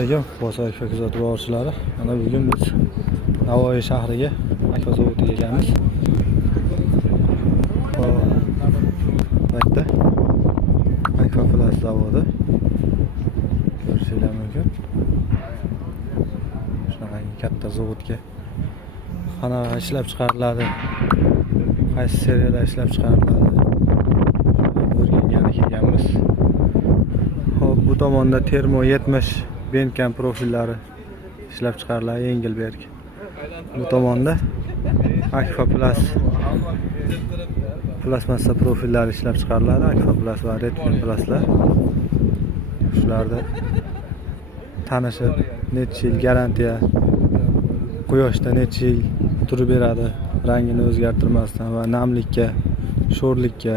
alaykum, Bosoy kuzatuv boruvchilari. Mana bugun biz Navoiy shahriga Akfa zavodiga kelamiz. Bitta Akfa Plus zavodi. Ko'rishingiz mumkin. Shunaqa katta zavodga qanaqa ishlab chiqariladi, qaysi seriyada ishlab chiqariladi o'rgangani kelganmiz. Hop, bu tomonda Termo 70 Bandcamp profillari ishlab chiqariladi, Engelberg. Bu tomonda Akfa Plus plasmassa profillari ishlab chiqariladi, Akfa Plus va Redmi Pluslar. Shularda tanishib, necha yil garantiya, quyoshda necha yil turib beradi, rangini o'zgartirmasdan va namlikka, sho'rlikka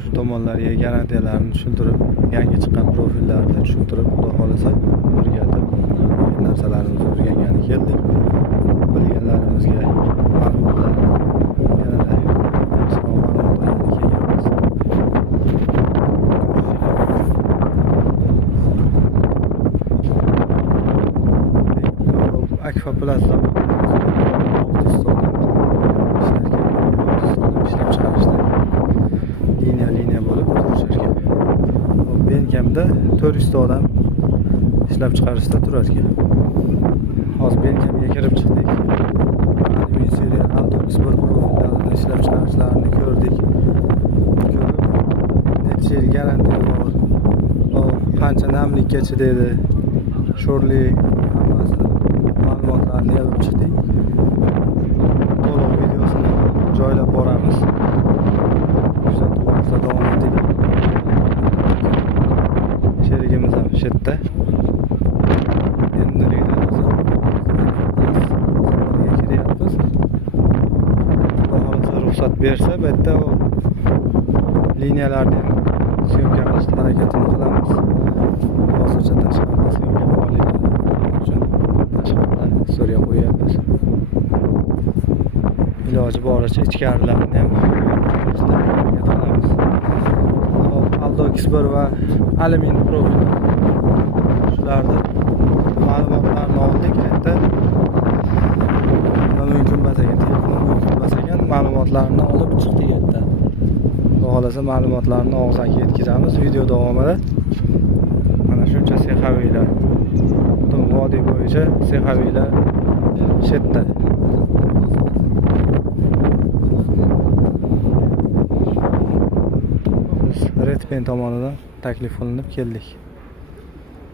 shu tomonlarga garantiyalarni tushuntirib, yangi chiqqan profillarni tushuntirib, xudo xolasa o'rgatib, narsalarimizni o'rgangani keldik. Bilganlarimizga ma'lumotlar yanada yaxshiroq ma'lumotlarga kelganmiz. Akfa Plus ishlab chiqarishda liniya bo'lib turishgan. Bandcampda 400 odam ishlab chiqarishda turar ekan. Hozir Bandcampga kirib chiqdik. Admin serial 6x1 profillarida ishlab chiqarishlarini ko'rdik. Necha yil garantiya bor. Qancha namlikka chidaydi, sho'rlik hammasi ma'lumotlarni yozib chiqdik. To'liq videosini joylab boramiz. Kuzatuvimizda davom etinglar. Sherigimiz ham shu yerda. Endilikda zavodiga kiryapmiz. Xudo ruxsat bersa, bu yerda liniyalarni ham syomka qilishga harakatini qilamiz. Hozircha tashqarida syomka faoliyati uchun tashqarida so'rab qo'yapmiz. Iloji boricha ichkarilarni ham qilamiz. Aldo X1 va Alumin profil shularda ma'lumotlarni oldik. Endi mumkin bo'lsa ekan ma'lumotlarni olib chiqdik. Endi xohlasa ma'lumotlarni og'zaki yetkazamiz video davomida. Mana shuncha sehaviylar, butun vodiy bo'yicha sehaviylar shu yerda. Redmi tomonidan taklif qilinib keldik.